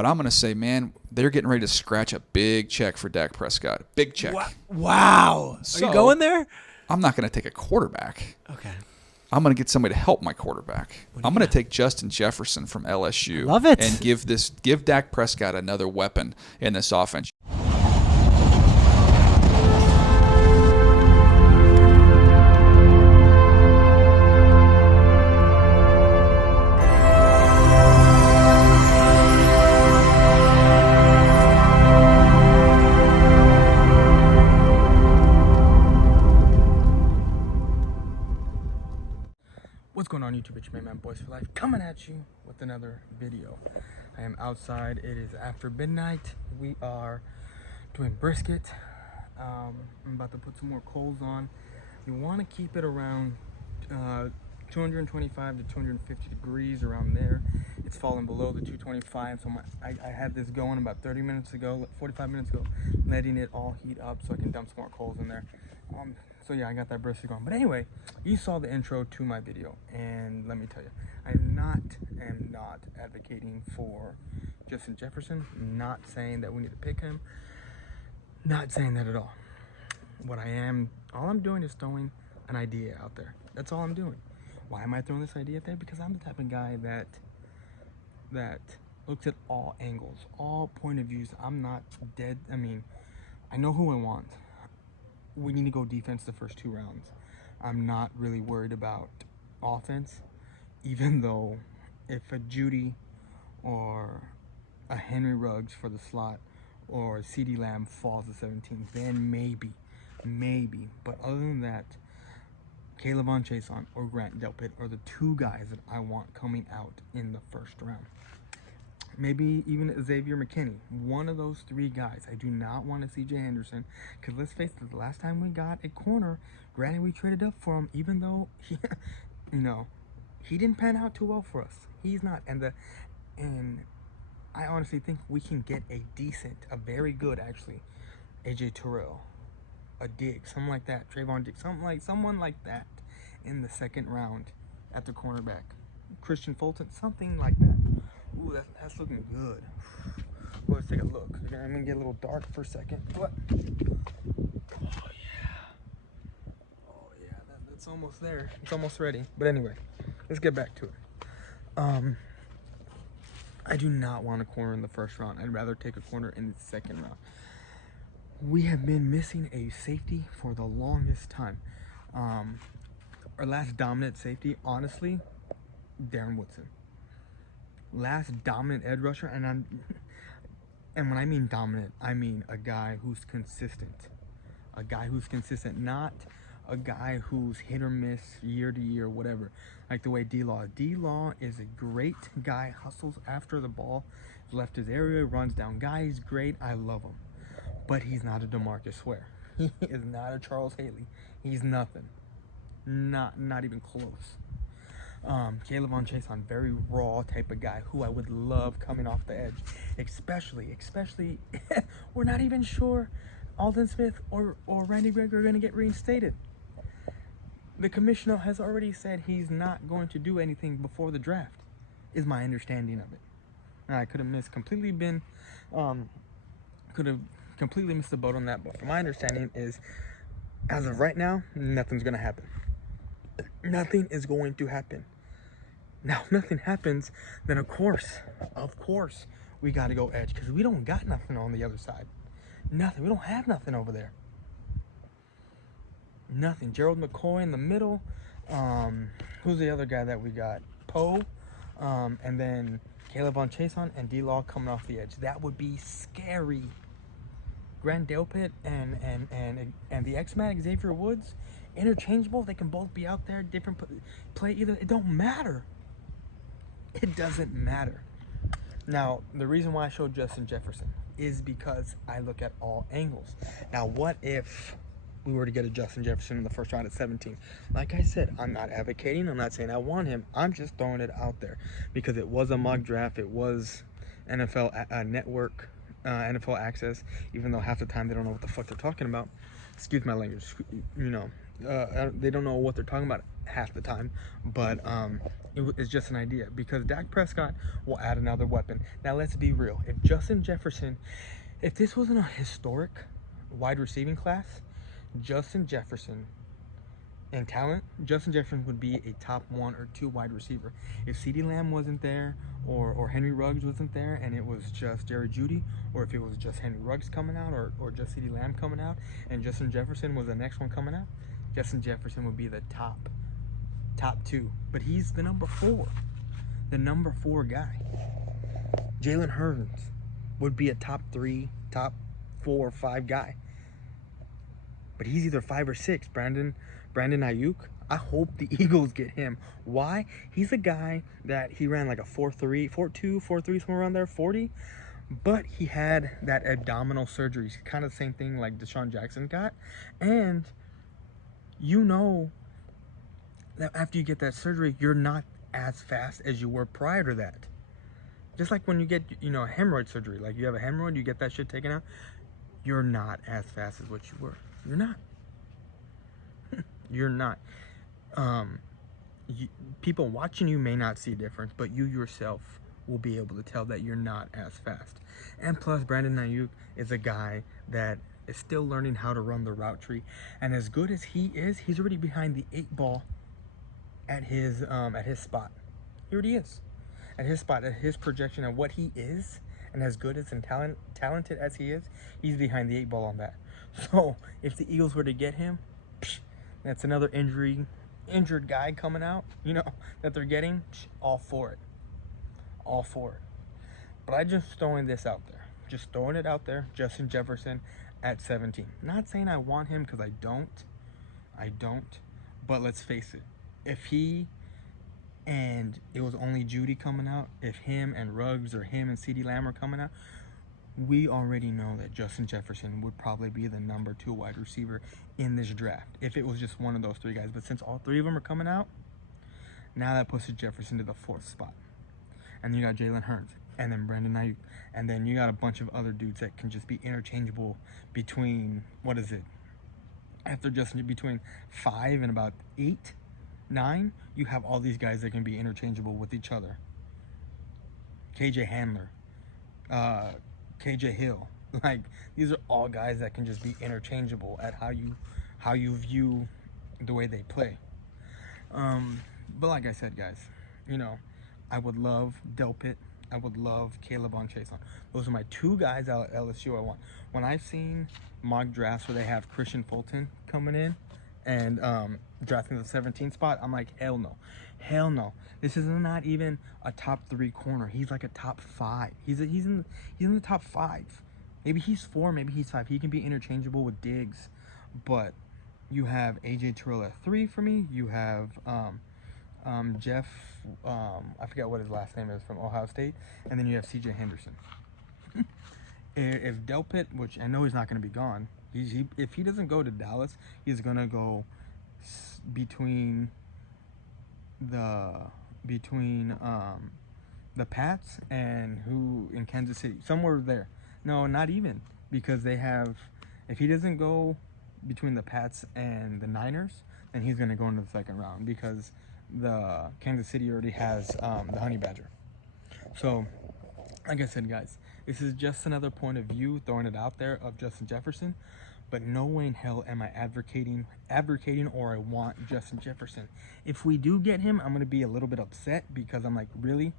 But I'm going to say, man, they're getting ready to scratch a big check for Dak Prescott. Big check. Wow. So, are you going there? I'm not going to take a quarterback. Okay. I'm going to get somebody to help my quarterback. I'm going to take Justin Jefferson from LSU. Love it. And give Dak Prescott another weapon in this offense. What's going on YouTube? It's your man Boys for Life coming at you with another video. I am outside. It is after midnight. We are doing brisket. I'm about to put some more coals on. You want to keep it around 225 to 250 degrees around there. It's falling below the 225, so I had this going about 30 minutes ago, 45 minutes ago, letting it all heat up so I can dump some more coals in there. So yeah, I got that brisket going. But anyway, you saw the intro to my video, and let me tell you, I am not advocating for Justin Jefferson. Not saying that we need to pick him. Not saying that at all. All I'm doing is throwing an idea out there. That's all I'm doing. Why am I throwing this idea out there? Because I'm the type of guy that looks at all angles, all point of views. I'm not dead. I mean, I know who I want. We need to go defense the first 2 rounds. I'm not really worried about offense, even though if a Judy or a Henry Ruggs for the slot or a CeeDee Lamb falls to 17, then maybe. But other than that, Kayvon Chason or Grant Delpit are the 2 guys that I want coming out in the first round. Maybe even Xavier McKinney. One of those 3 guys. I do not want to see Jay Henderson, because let's face it, the last time we got a corner, granted we traded up for him, even though he didn't pan out too well for us. He's not, and I honestly think we can get a very good actually, AJ Terrell, a Diggs, something like that, Trayvon Diggs, someone like that in the 2nd round at the cornerback. Christian Fulton, something like that. Ooh, that's looking good. Well, let's take a look. I'm gonna get a little dark for a second. What? Oh yeah, that's almost there. It's almost ready. But anyway, let's get back to it. I do not want a corner in the first round. I'd rather take a corner in the 2nd round. We have been missing a safety for the longest time. Our last dominant safety, honestly, Darren Woodson. Last dominant edge rusher, and when I mean dominant, I mean a guy who's consistent. Not a guy who's hit or miss year to year, whatever. Like the way D-Law. D-Law is a great guy, hustles after the ball, left his area, runs down guys, great, I love him. But he's not a DeMarcus Ware. He is not a Charles Haley. He's nothing. Not even close. Kayvon Chason, very raw type of guy who I would love coming off the edge, especially we're not even sure Aldon Smith or Randy Gregg are going to get reinstated. The commissioner has already said he's not going to do anything before the draft, is my understanding of it. Now, I could have completely missed the boat on that, but from my understanding is, as of right now, nothing's going to happen. Nothing is going to happen. Now, if nothing happens, then of course, we got to go edge, because we don't got nothing on the other side. Nothing. We don't have nothing over there. Nothing. Gerald McCoy in the middle. Who's the other guy that we got? Poe. And then Kayvon Chason and D-Law coming off the edge. That would be scary. Grant Delpit and the X-Man Xavier Woods, interchangeable. They can both be out there, different play either. It don't matter. It doesn't matter. Now, the reason why I showed Justin Jefferson is because I look at all angles. Now, what if we were to get a Justin Jefferson in the first round at 17? Like I said, I'm not advocating. I'm not saying I want him. I'm just throwing it out there because it was a mock draft. It was NFL Network, NFL Access, even though half the time they don't know what the fuck they're talking about. Excuse my language. they don't know what they're talking about half the time, but it's just an idea because Dak Prescott will add another weapon. Now let's be real. If Justin Jefferson, if this wasn't a historic wide receiving class, Justin Jefferson in talent, Justin Jefferson would be a top 1 or 2 wide receiver. If CeeDee Lamb wasn't there, or Henry Ruggs wasn't there, and it was just Jerry Jeudy, or if it was just Henry Ruggs coming out, or just CeeDee Lamb coming out, and Justin Jefferson was the next one coming out, Justin Jefferson would be the top 2. But he's the number 4, the number 4 guy. Jalen Hurts would be a top 3, top 4 or 5 guy. But he's either 5 or 6. Brandon Ayuk. I hope the Eagles get him. Why? He's a guy that he ran like a 4.3, 4.2, 4.3, somewhere around there, 40. But he had that abdominal surgery. Kind of the same thing like Deshaun Jackson got. And you know that after you get that surgery, you're not as fast as you were prior to that. Just like when you get, hemorrhoid surgery. Like you have a hemorrhoid, you get that shit taken out. You're not as fast as what you were. You're not. You're not. People watching you may not see a difference, but you yourself will be able to tell that you're not as fast. And plus, Brandon Ayuk is a guy that is still learning how to run the route tree. And as good as he is, he's already behind the 8 ball at his spot. He already is. At his spot, at his projection of what he is, and as good as and talented as he is, he's behind the 8 ball on that. So if the Eagles were to get him, that's another injured guy coming out, that they're getting. All for it. All for it. But I just throwing this out there. Just throwing it out there. Justin Jefferson at 17. Not saying I want him because I don't. But let's face it. If he and it was only Jeudy coming out, if him and Ruggs or him and CeeDee Lamb are coming out, we already know that Justin Jefferson would probably be the number 2 wide receiver in this draft if it was just one of those 3 guys. But since all 3 of them are coming out, now that pushes Jefferson to the 4th spot. And you got Jalen Hurts, and then Brandon Ayuk, and then you got a bunch of other dudes that can just be interchangeable between, after Justin, between 5 and about 8, 9, you have all these guys that can be interchangeable with each other. KJ Handler, KJ Hill, like these are all guys that can just be interchangeable at how you view the way they play. But like I said, guys, I would love Delpit. I would love Caleb on Chase on. Those are my 2 guys out at LSU I want. When I've seen mock drafts where they have Christian Fulton coming in and drafting the 17th spot, I'm like, hell no. This is not even a top 3 corner. He's like a top 5. He's in the top 5. Maybe he's 4, maybe he's 5. He can be interchangeable with Diggs. But you have AJ Terrell at 3 for me. You have Jeff, I forget what his last name is, from Ohio State, and then you have CJ Henderson. If Delpit, which I know he's not going to be gone, if he doesn't go to Dallas, he's going to go between the Pats and who in Kansas City, somewhere there. No, not even, because they have, if he doesn't go between the Pats and the Niners, then he's going to go into the 2nd round because the Kansas City already has the Honey Badger. So, like I said, guys, this is just another point of view, throwing it out there, of Justin Jefferson. But no way in hell am I advocating or I want Justin Jefferson. If we do get him, I'm going to be a little bit upset because I'm like, really?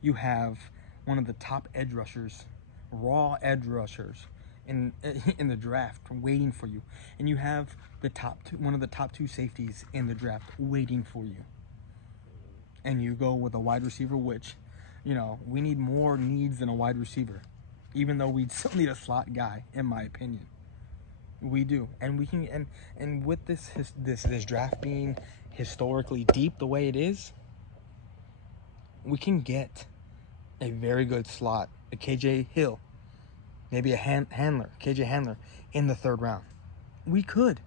You have one of the top edge rushers, raw edge rushers in the draft waiting for you. And you have one of the top 2 safeties in the draft waiting for you. And you go with a wide receiver, which, we need more needs than a wide receiver. Even though we still need a slot guy, in my opinion. We do. And we can, and with this draft being historically deep the way it is, we can get a very good slot, a KJ Hill, maybe a Handler, KJ Handler, in the 3rd round. We could.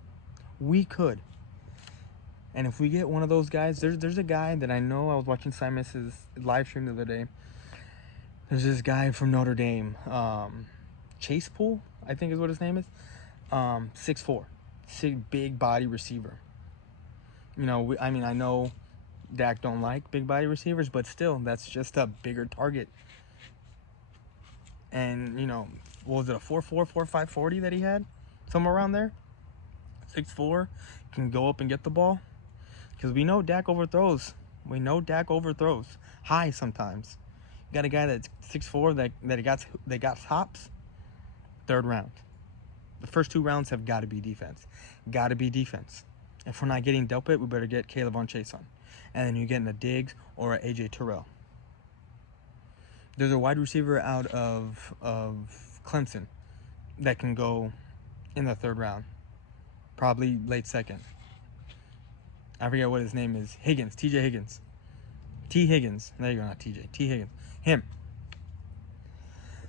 And if we get one of those guys, there's a guy that I know, I was watching Simus's live stream the other day. There's this guy from Notre Dame, Chase Poole, I think is what his name is. 6'4", big body receiver. You know, I mean, I know Dak don't like big body receivers, but still, that's just a bigger target. And, you know, what was it, a 4.4, 4.5 40 that he had? Somewhere around there? 6'4", can go up and get the ball. Because we know Dak overthrows. We know Dak overthrows. High sometimes. You got a guy that's 6'4", that got hops. Third round. The first 2 rounds have got to be defense. Got to be defense. If we're not getting Delpit, we better get Caleb on Chase on. And then you're getting a Diggs or a AJ Terrell. There's a wide receiver out of Clemson that can go in the 3rd round. Probably late 2nd. I forget what his name is. Higgins. TJ Higgins. T. Higgins. There you go, not TJ. T. Higgins. Him.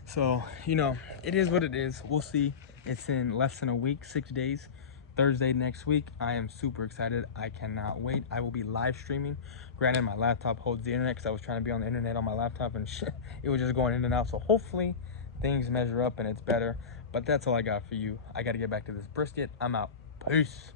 So, you know, it is what it is. We'll see. It's in less than a week, 6 days. Thursday next week. I am super excited. I cannot wait. I will be live streaming. Granted, my laptop holds the internet because I was trying to be on the internet on my laptop and shit, it was just going in and out. So hopefully things measure up and it's better. But that's all I got for you. I got to get back to this brisket. I'm out. Peace.